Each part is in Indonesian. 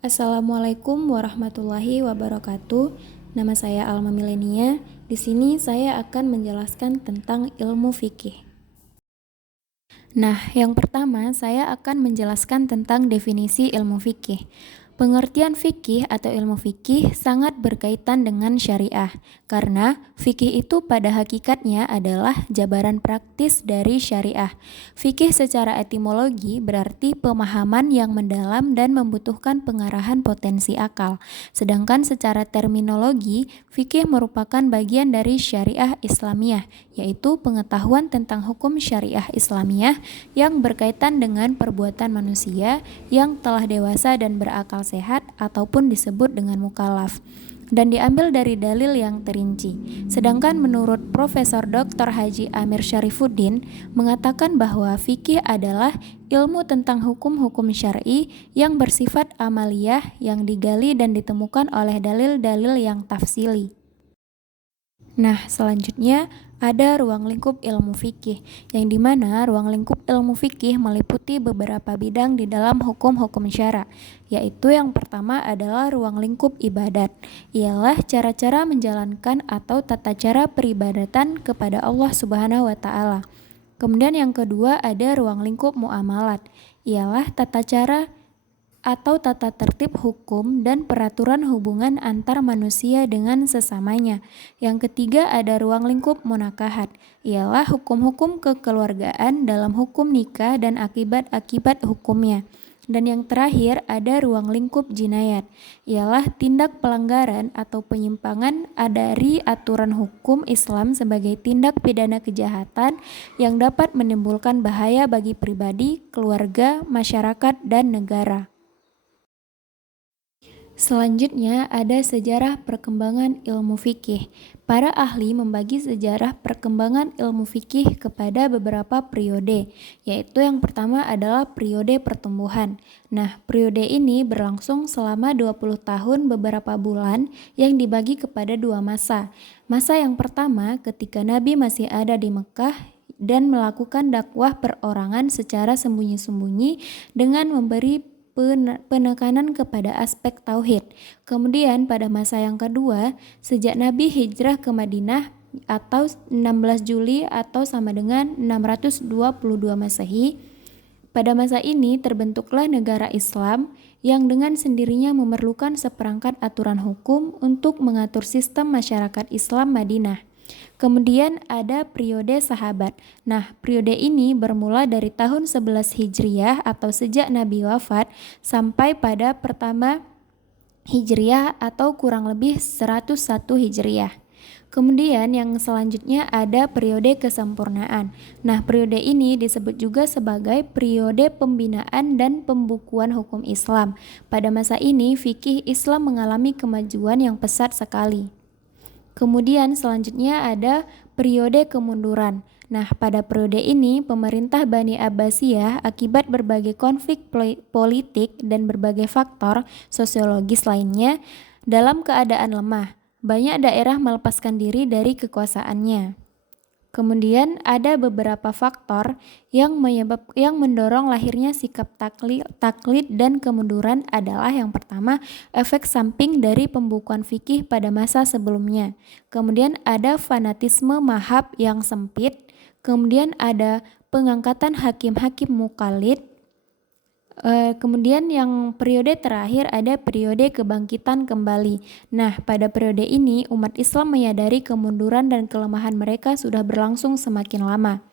Assalamualaikum warahmatullahi wabarakatuh. Nama saya Alma Milenia. Di sini saya akan menjelaskan tentang ilmu fikih. Nah, yang pertama saya akan menjelaskan tentang definisi ilmu fikih. Pengertian fikih atau ilmu fikih sangat berkaitan dengan syariah, karena fikih itu pada hakikatnya adalah jabaran praktis dari syariah. Fikih secara etimologi berarti pemahaman yang mendalam dan membutuhkan pengarahan potensi akal. Sedangkan secara terminologi, fikih merupakan bagian dari syariah Islamiyah, yaitu pengetahuan tentang hukum syariah Islamiyah yang berkaitan dengan perbuatan manusia yang telah dewasa dan berakal sehat ataupun disebut dengan mukallaf, dan diambil dari dalil yang terinci. Sedangkan menurut Profesor Dr. Haji Amir Syarifuddin mengatakan bahwa fikih adalah ilmu tentang hukum-hukum syar'i yang bersifat amaliyah yang digali dan ditemukan oleh dalil-dalil yang tafsili. Nah, selanjutnya ada ruang lingkup ilmu fikih, yang dimana ruang lingkup ilmu fikih meliputi beberapa bidang di dalam hukum-hukum syara, yaitu yang pertama adalah ruang lingkup ibadat, ialah cara-cara menjalankan atau tata cara peribadatan kepada Allah Subhanahu wa Ta'ala. Kemudian yang kedua ada ruang lingkup muamalat, ialah tata cara atau tata tertib hukum dan peraturan hubungan antar manusia dengan sesamanya. Yang ketiga ada ruang lingkup munakahat, ialah hukum-hukum kekeluargaan dalam hukum nikah dan akibat-akibat hukumnya. Dan yang terakhir ada ruang lingkup jinayat, ialah tindak pelanggaran atau penyimpangan dari aturan hukum Islam sebagai tindak pidana kejahatan yang dapat menimbulkan bahaya bagi pribadi, keluarga, masyarakat, dan negara. Selanjutnya ada sejarah perkembangan ilmu fikih. Para ahli membagi sejarah perkembangan ilmu fikih kepada beberapa periode, yaitu yang pertama adalah periode pertumbuhan. Nah, periode ini berlangsung selama 20 tahun beberapa bulan yang dibagi kepada dua masa. Masa yang pertama ketika Nabi masih ada di Mekah dan melakukan dakwah perorangan secara sembunyi-sembunyi dengan memberi penekanan kepada aspek tauhid. Kemudian pada masa yang kedua, sejak Nabi hijrah ke Madinah atau 16 Juli atau sama dengan 622 Masehi, pada masa ini terbentuklah negara Islam yang dengan sendirinya memerlukan seperangkat aturan hukum untuk mengatur sistem masyarakat Islam Madinah. Kemudian ada periode sahabat. Nah, periode ini bermula dari tahun 11 Hijriah atau sejak Nabi wafat sampai pada pertama Hijriah atau kurang lebih 101 Hijriah. Kemudian yang selanjutnya ada periode kesempurnaan. Nah, periode ini disebut juga sebagai periode pembinaan dan pembukuan hukum Islam. Pada masa ini, fikih Islam mengalami kemajuan yang pesat sekali. Kemudian selanjutnya ada periode kemunduran. Nah, pada periode ini pemerintah Bani Abbasiyah akibat berbagai konflik politik dan berbagai faktor sosiologis lainnya dalam keadaan lemah. Banyak daerah melepaskan diri dari kekuasaannya. Kemudian ada beberapa faktor yang mendorong lahirnya sikap taklid dan kemunduran adalah yang pertama, efek samping dari pembukuan fikih pada masa sebelumnya. Kemudian ada fanatisme mazhab yang sempit. Kemudian ada pengangkatan hakim-hakim mukallid. Kemudian yang periode terakhir ada periode kebangkitan kembali. Nah, pada periode ini umat Islam menyadari kemunduran dan kelemahan mereka sudah berlangsung semakin lama.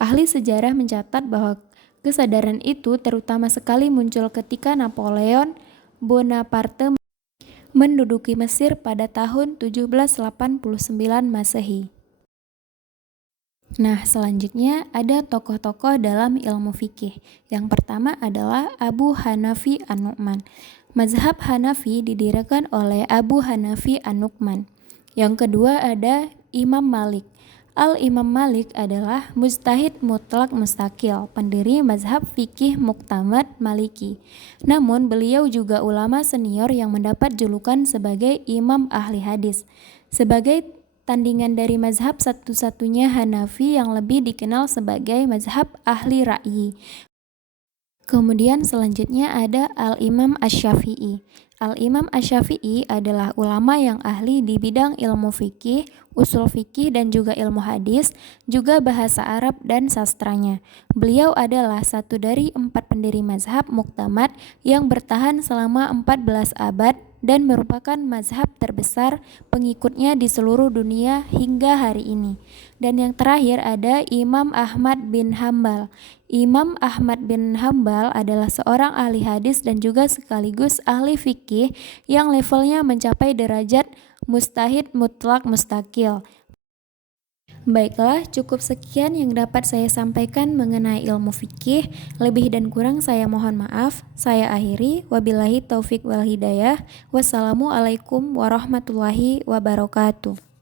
Ahli sejarah mencatat bahwa kesadaran itu terutama sekali muncul ketika Napoleon Bonaparte menduduki Mesir pada tahun 1789 Masehi. Nah, selanjutnya ada tokoh-tokoh dalam ilmu fikih. Yang pertama adalah Abu Hanafi An-Nu'man. Mazhab Hanafi didirikan oleh Abu Hanafi An-Nu'man. Yang kedua ada Imam Malik. Al-Imam Malik adalah mujtahid mutlak mustakil, pendiri mazhab fikih Muqtamad Maliki. Namun beliau juga ulama senior yang mendapat julukan sebagai Imam Ahli Hadis. Sebagai tandingan dari mazhab satu-satunya Hanafi yang lebih dikenal sebagai mazhab ahli ra'yi. Kemudian selanjutnya ada Al-Imam Asy-Syafi'i. Al-Imam Asy-Syafi'i adalah ulama yang ahli di bidang ilmu fikih, usul fikih dan juga ilmu hadis, juga bahasa Arab dan sastranya. Beliau adalah satu dari 4 pendiri mazhab muktamad yang bertahan selama 14 abad dan merupakan mazhab terbesar pengikutnya di seluruh dunia hingga hari ini. Dan yang terakhir ada Imam Ahmad bin Hambal. Imam Ahmad bin Hambal adalah seorang ahli hadis dan juga sekaligus ahli fikih yang levelnya mencapai derajat mustahid mutlak mustakil. Baiklah, cukup sekian yang dapat saya sampaikan mengenai ilmu fikih. Lebih dan kurang saya mohon maaf. Saya akhiri. Wabillahi taufik wal hidayah. Wassalamualaikum warahmatullahi wabarakatuh.